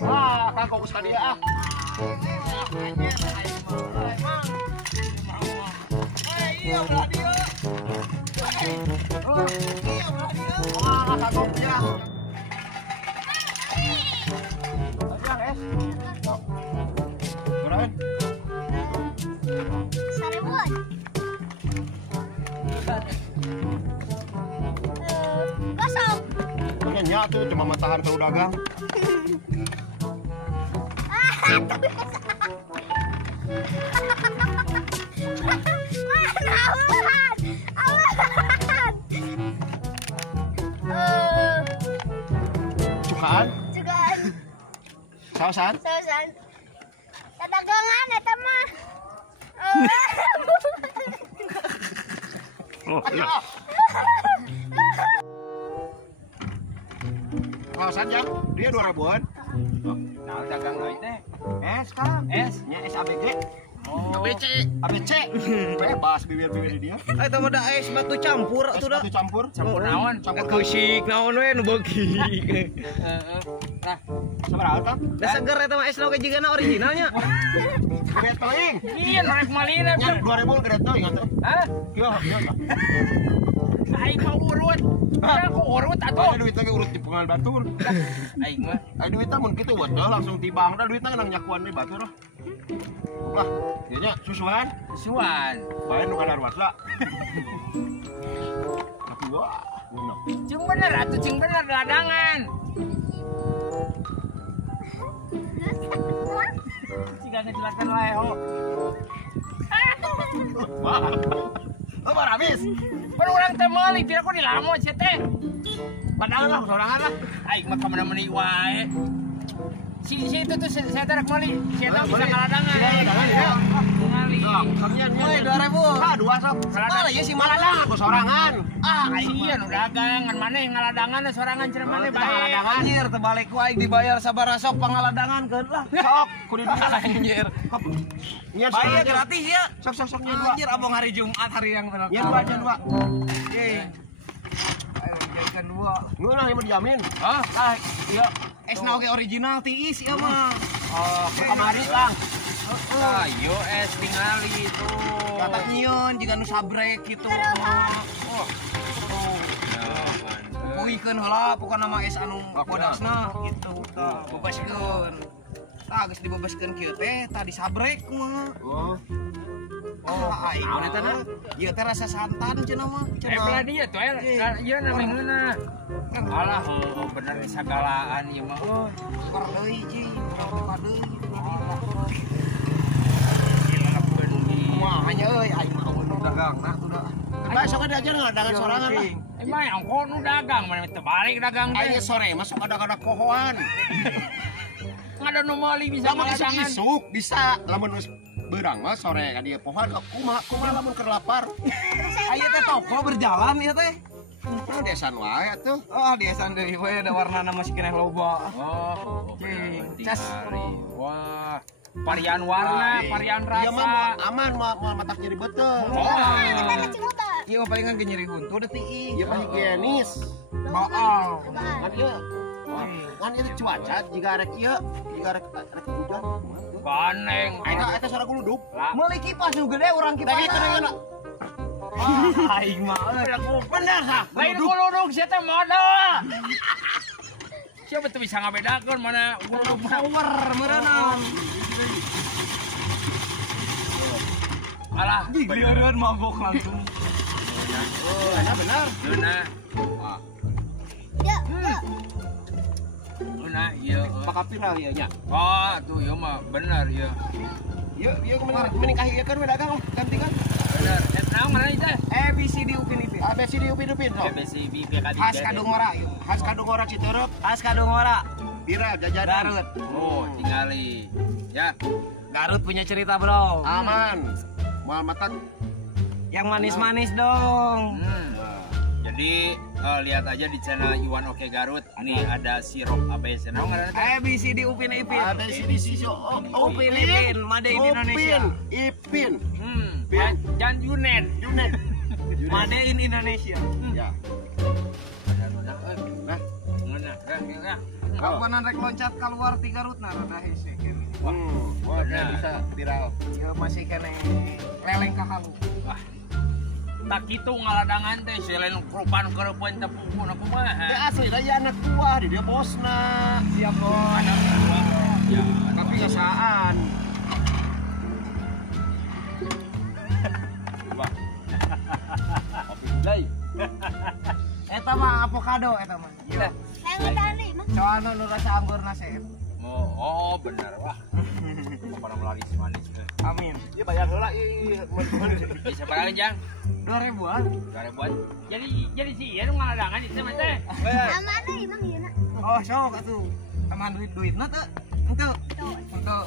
Wah, kakak usah dia ah. Iya belah dia. Iya belah dia. Wah, kakak dia. Ajang es. Berapa? Seribuan. Kosong. Punya nyatu cuma matahan tahu dagang. Mana awan? Awan. Cukaan? Cukaan. Sausan? Sausan. Dagangan eta mah. Oh, iya. Sausan Jang, dia 2.000-an. Nah, dagang lain teh. Es kan? Es? Nya es ABG. Oh. ABC. Bebas bibir-bibir dia. Eta mah da es batu campur Es atuh da. batu campur. Campur naon? Campur Keusik naon we nu beuki. Nah, sabaraha tah? Da seger eta mah es na oge jigana originalnya. Gede teuing. iya rek malina. Nya 2.000 gede teuing atuh. Hah? Kieu kieu. Aing mah urut. Ya aku urut atuh. Ada duitnya ge urut di pengal batur. Aing mah Ada duitnya mun kitu weuh langsung tibang da duitnya nang nyakuan di batur. Lah, ieu nya susuhan. suan. Bae nu kadaluarsa. Tapi wah, bener. Cing bener atuh cing bener ladangan. Jika ngejelaskan wae ho. Wah. Oh, bar habis. Pan urang teh meuli tira ku dilamo sia teh. Pandangan lah, sorangan lah. Aing mah kamana-mani wae. Si itu tuh saya tarik mali. Si eta bisa ngaladangan. Ngaladangan, ya. Ngali. Sampean Woi 2000. Ah, 2 sok. Malah ya si Maladah aku sorangan. Ah, iya nu dagang, ngan maneh ngaladangan sorangan cenah maneh bae. Ngaladangan. Anjir tebalik ku aing dibayar sabaraha sok pangaladangan keun lah. Sok, kudu dua. Anjir. Nya Bayar gratis ya. Sok nya 2. Anjir abang hari Jumat hari yang benar. Nya 2, nya 2. Yeay. Ayo jadikan 2. Ngeun lah yang dijamin. Hah? Tah, iya. Es na oge original tiis ieu mah. Oh, kamari lang. Ah, yo es tingali itu. Kata nyieun jiga nu sabrek kitu. Oh. Pugikeun heula pokona nama es anu bodasna gitu tah bebaskeun. Tah geus dibebaskeun kieu teh tah disabrek mah. Oh. Oh, aing mah eta na. Ieu teh rasa santan cenah mah. Belah dia tuh ieu namanya alah bener disagalaan ieu mah. Oh, Tukar deui ji, tukar deui. Wah, hanya euy aing mah nu dagangna tuh da. Bae sok ada aja ngadagan sorangan lah. Emang yang kok nu dagang mana terbalik dagang Aing teh. sore masuk ada pohoan. Ngada nu meuli bisa Lamun ngaladangan. isuk bisa, lamun geus beurang mah sore ka dieu pohoan kumaha lamun keur lapar. Aya teh toko berjalan ya teh. Nah, desan wae atuh. Oh, desan deui we ada warnana masih keneh loba. Oh, Cing, cas. cas. Wah, varian warna, varian Iya mah rasa. aman moal matak nyeri beuteung. Ieu mah palingan ge nyeri huntu da tiis. Ieu mah higienis. Baal. Kan ieu kan itu cuaca jika rek ieu, jika rek hujan. Ganeng. Eta sora guludug. Meuli kipas nu gede urang kipas. Tadi teh Aing mah euy. bener ha. Lain kuludug sia teh modal. Siapa tuh bisa ngabedakeun mana kuludug mana Power meureunan. alah. Digeureun mabok langsung. Oh, enak bener. Luna. Luna iya. Pakapira ieu nya. Oh, tuh ieu mah bener ieu. Ieu menikah ieu kan dagang gantingan. Bener. Naon ngaranna teh? ABCD Upin Ipin. ABC di Upin-Upin sok. BCB PKD. Khas Kadungora ieu. Khas Kadungora Citerep, Khas Kadungora. Pira jajanan. Garut. Oh, tingali. Ya. Garut punya cerita, Bro. Aman. Moal matak Yang manis-manis dong. Jadi lihat aja di channel Iwan Oke Garut. Nih ada sirup ABC. Naon ngaranna teh? ABCD Upin Ipin. ABC di sisi Upin Ipin, Made in Indonesia. Upin Pin. Pin. Jan Yunet. Yunet. Made in Indonesia. Ya. Nah, Kapan rek loncat keluar 3 rutna rada hese kene. wah dia bisa viral. Ya masih kene leleng ka halu. Wah. Tak kitu ngaladangan teh selain kerupan-kerupan tepung aku mah. Dia asli lah ya anak buah dia bosna. Siap bos. Ya, Tapi ngasaan. Wah. Kopi lay. Eta mah avocado eta mah. Iya. Yang tadi mah. Soalnya nu rasa anggur nasib. Oh, benar wah. Pernah melari manis teh. Amin. Dia bayar heula Bisa berapa jang? 2000-an. 2000-an. Jadi sih ya ngaladangan itu mah teh. Sama ada emang iya nak. Oh, sok atuh. Tambahan duitna teh. Henteu. Henteu.